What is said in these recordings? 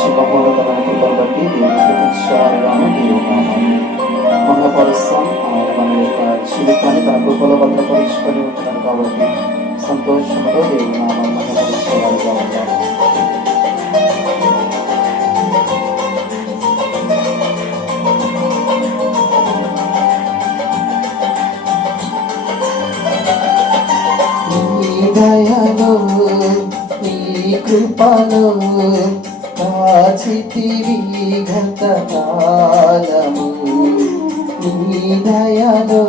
అనుగ్రహించి మహోన్నతమైన కృపను బట్టి దేవుని స్తుతించారుగాను దేవుని మహాపరుస్తాం. ఆయన మన యొక్క జీవితాన్ని తన కృపలో భద్రపరుచుకొని ఉంటున్నాడు కాబట్టి సంతోషంతో దేవుని నామం మహపరిచేవారుగా ఉంటారు. దయలో నీ కృపలో కాచితివి గత కాలము, నీ దయలో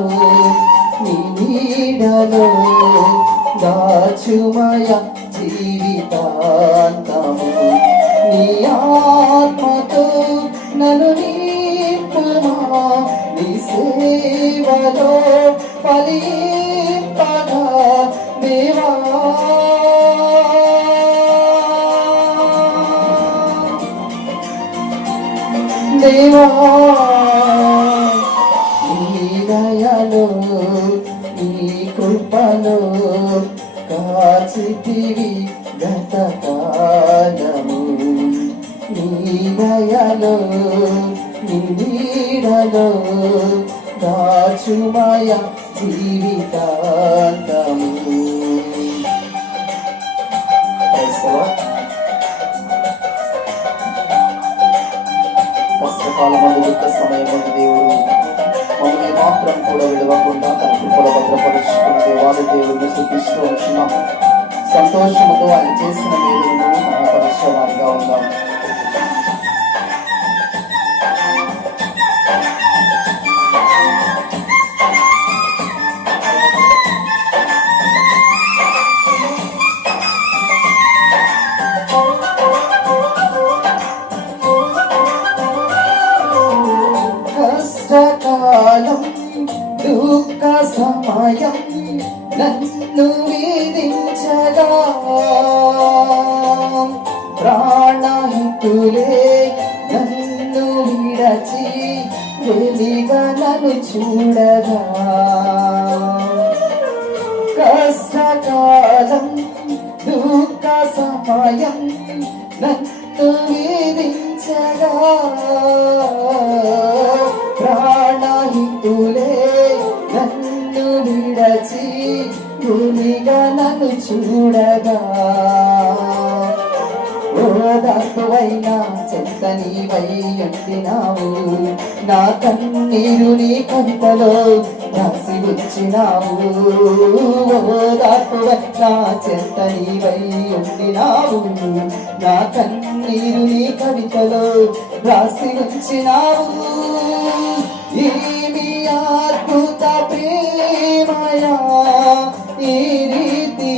నీ నీడలో దాచుమయ జీవితాంతము, నీ ఆత్మతో నన్ను నింపుమా, నీ సేవలో ఫలింపగా దేవా. దేవా నీ దయలో నీ కృపలో కాచితివి గత కాలము, నీ దయలో నీ నీడలో దాచుమయ జీవితాంతము. కష్టకాలమందు దుఃఖ సమయమందు దేవుడు మమ్మల్ని మాత్రం కూడా విడవకుండా తన కృపలో భద్రపరుచుకున్న దేవాది దేవుడిని స్తుతిస్తూ వచ్చినాం. సంతోషంతో ఆయన చేసిన మేలును మహాపరిచేవారిగా ఉందాం. కష్టకాలం దుఃఖ సమయం నన్ను వేధించగా, ప్రాణహితులే నన్ను విడచి వెలిగా నన్ను చూడగా, కష్టకాలం దుఃఖ సమయం నన్ను వేధించగా, ప్రాణహితులే నన్ను విడచి భూమిగా నన్ను చూడగా, ఓదార్పువైనా చెంత నీవై ఉండినావు, నా కన్నీరు నీ కవితలో రాసి వచ్చినావు. ఓదార్పువైనా చెంత నీవై ఉండినావు, నా కన్నీరు నీ కవితలో రాసి వచ్చినావు. ఏమి అద్భుత ప్రేమయా, ఈ రీతి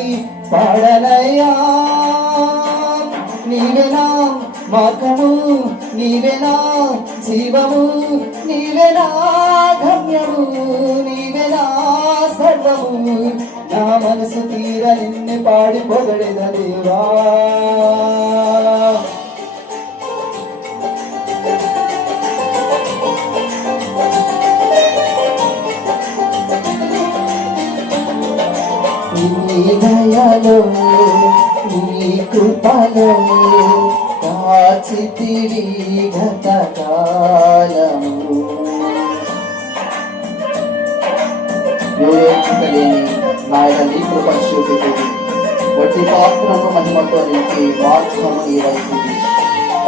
పడనయా, నీవేనా మార్గము, నీవేనా జీవము, నీవేనా గమ్యము, నీవేనా సర్వము, నా మనసు తీర నిన్ను పాడి పొగడెద దేవా. నీ దయలో నీ కృపలో కాచితివి గత కాలము, నాయన నీ కృప చూపుతుంది, వట్టి పాత్రను మహిమతో నింపి మార్గము నీరైతుంది.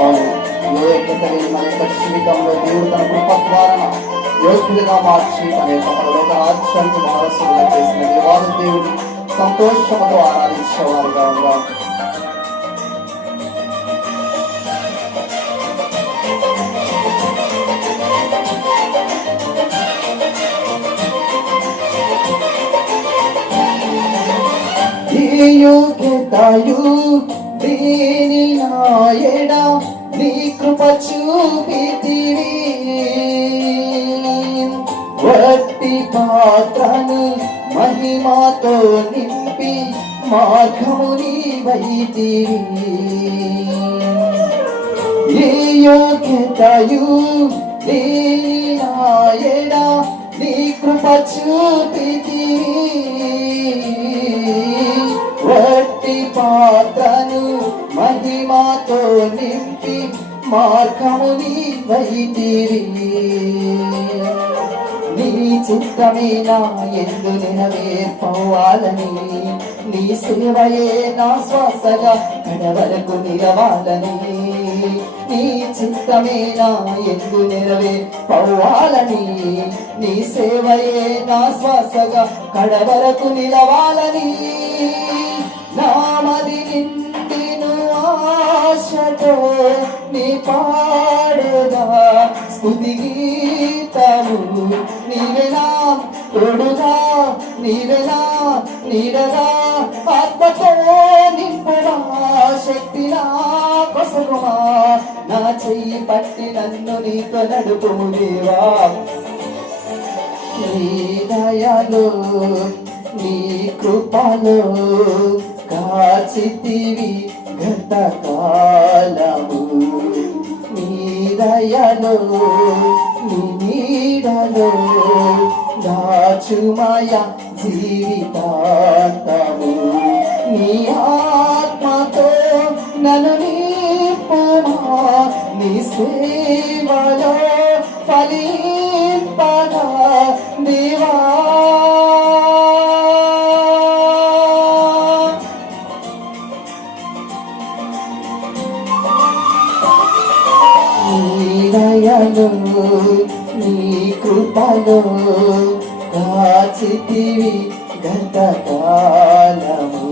అవును, యోగలేని మన యొక్క జీవితంలో దేవుడు తన కృప ద్వారా యోగ్యులుగా మార్చి తన యొక్క పరలోక రాజ్యానికి వారసులుగా చేసిన దేవాది దేవుడు సంతోషముతో ఆరాధించేవారుగా ఉందాం. యోగ్యతయు దేని నాయడ నీ కృప చూపితివి, వట్టి పాత్రను మహిమతో నింపి మార్గము నీవైతివి. ఏ యోగ్యతయు దేని నాయడ నీ కృప చూపితివి, వట్టి పాత్రను మహిమాతో నింపి మార్గము నీవైతివి. నీ చిత్తమే నా యందు నెరవేర్పవాలని, నీ సేవయే నా శ్వాసగా కడవరకు నిలవాలని. నీ చిత్తమే నా యందు నెరవేర్పవాలని, నీ సేవయే నా శ్వాసగా కడవరకు నిలవాలని. నామది నిండిను ఆశతో నీ పాడేదా స్తుతి గీతము. నీవెనా తోడుగా, నీవెనా నీడగా, ఆత్మతో నింపుమా, శక్తి నా కొసగుమా. నా చెయ్యి పట్టి నన్ను నీతో నడుపుము దేవా. నీ దయలో నీ కృపలో కాచితివి గతకాలము. నీ దయలో నీ నీడలో దాచుమయ జీవితాంతము. నీ ఆత్మతో నన్ను నింపుమా, నీ సేవలో ఫలింపగా దేవా. నీ దయలో నీ కృపలో కాచితివి గతకాలము.